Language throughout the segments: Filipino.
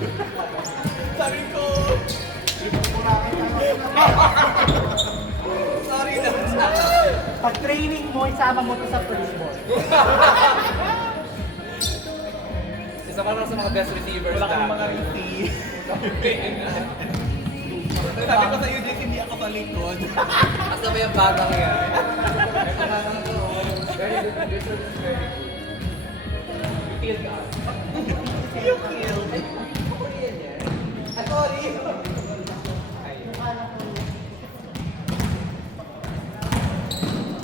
Sabi ko! Sorry na. Pag training mo, isama mo to sa police ball. Isa ka lang sa mga best receivers Wala kang na. mga riti. Sabi ko sa UJC, hindi ako sa likod. Basta ba yung bagang yan? Ito na lang ito. Very good. This one is very good. You killed us. You killed. Ay, Korean yan. Ah, sorry. Ayun.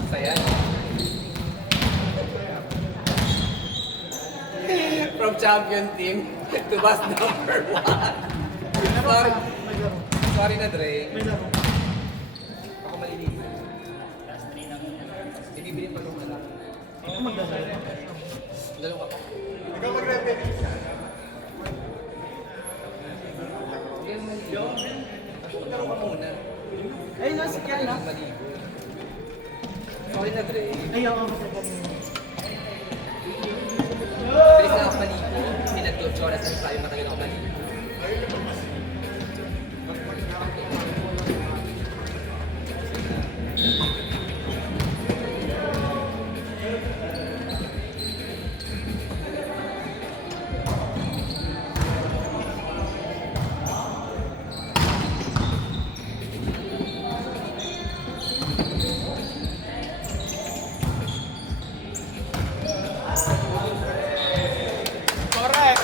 Saya. From champion team to bus number 1. Sorry. Sorry na, Dre. Ako maliligo. Ibibili pa nung anak. Ako magdadala. Dalawa ako. Ikaw mag-referee. Yan, maligo. Laro ka muna. Ay, nasa kyan na. Maligo. Sorry na, Dre. Ay, oo, matagal mo. Bilis na ako maligo. Hindi nag-2 oras na tayo matagal ako maligo. Correct.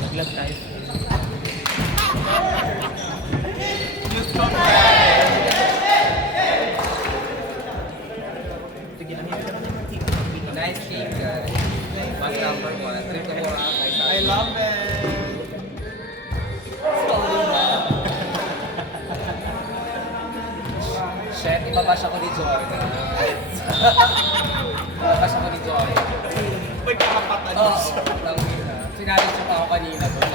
Naglag tayo. Sige, ano yun? Nice kick, guys. Bus number 1. Trip na mura. I love it. Shit, ipabash ako ni Jordan. Ipabash ako ni Jordan. May karapatan Oo, siya. langin na. Sinalit siya pa ako kanina doon.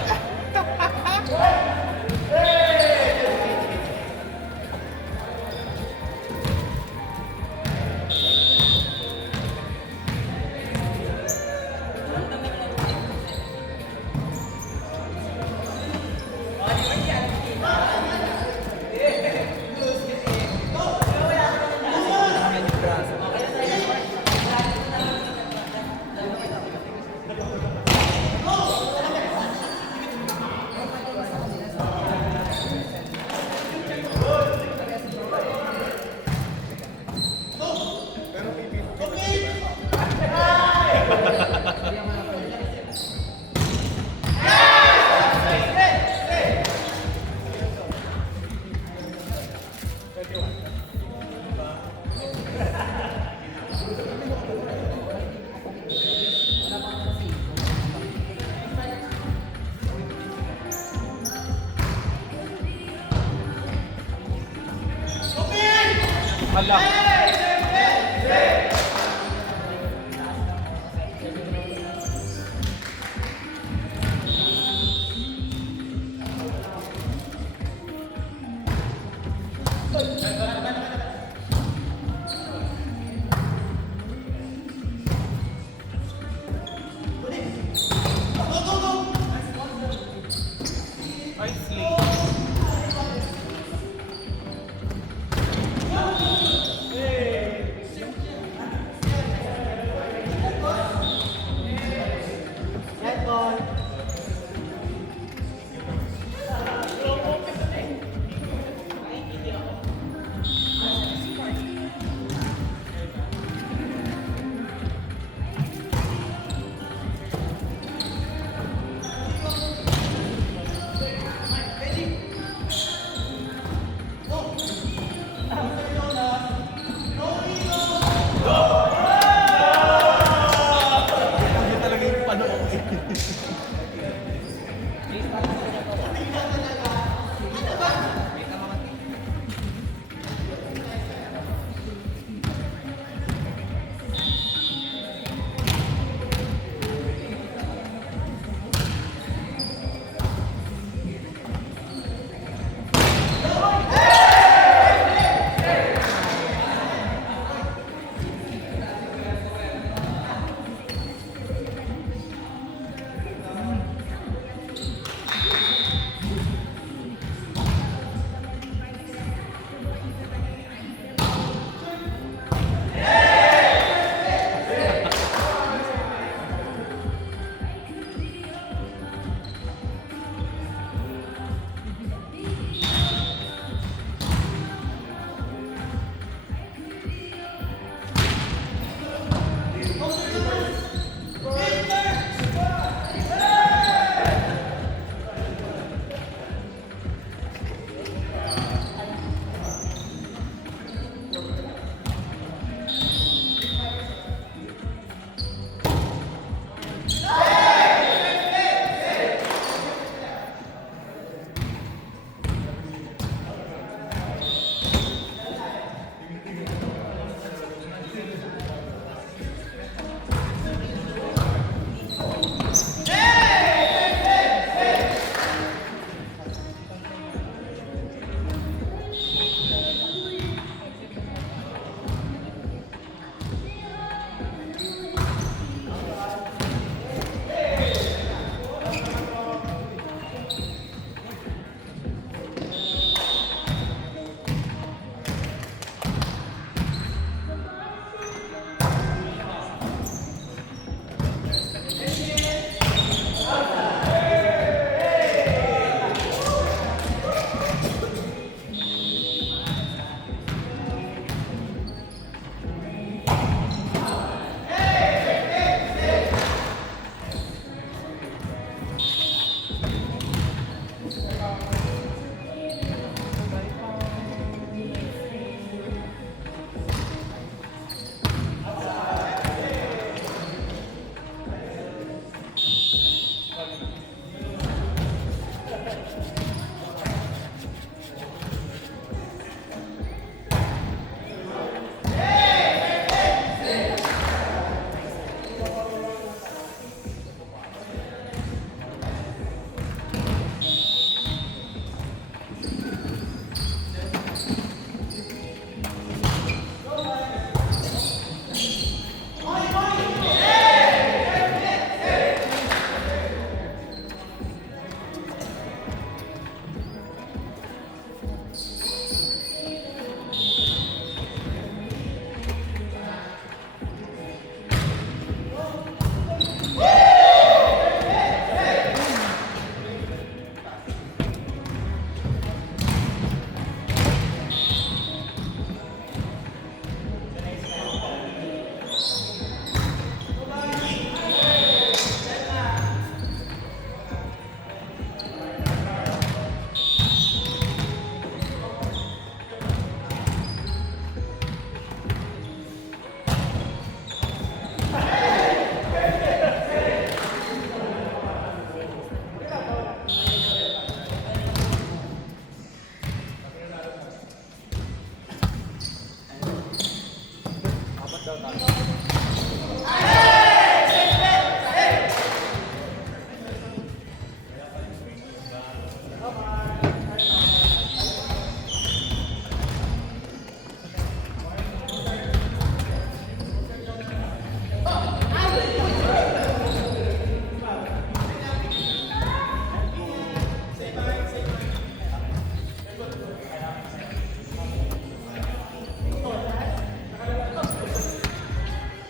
Hala. I see. Red ball.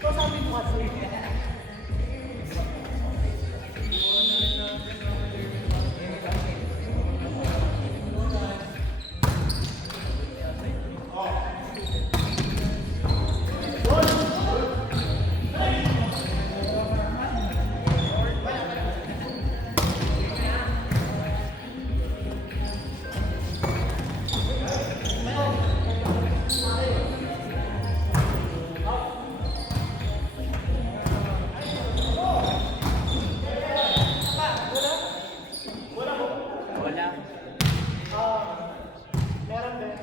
Ito sabi mo kasi. Wala. Meron din.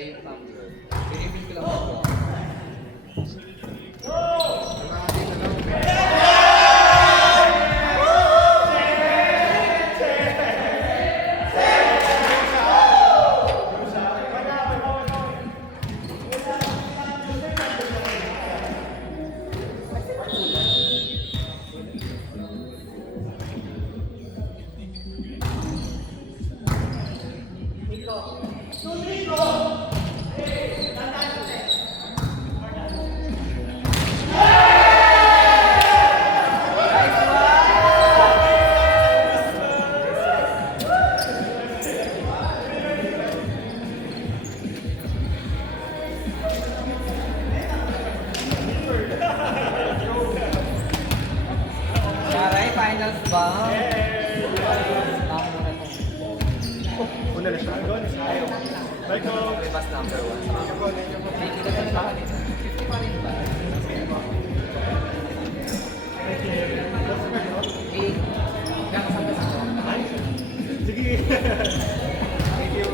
Same tumbler. Pinipin ko lang ako. Aray, finals ba? Tama muna to. Una na siya. Bye ko. Remas number 1. Hindi ka na sa kanina. 50 pa rin ba? 8. Yan, kasama sa ako. Sige. Thank you.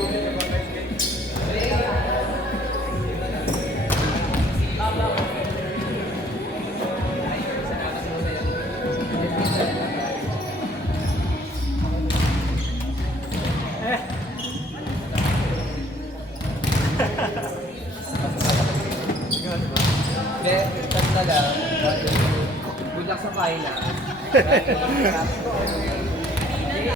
Hindi, kasi na lang. Good luck sa final.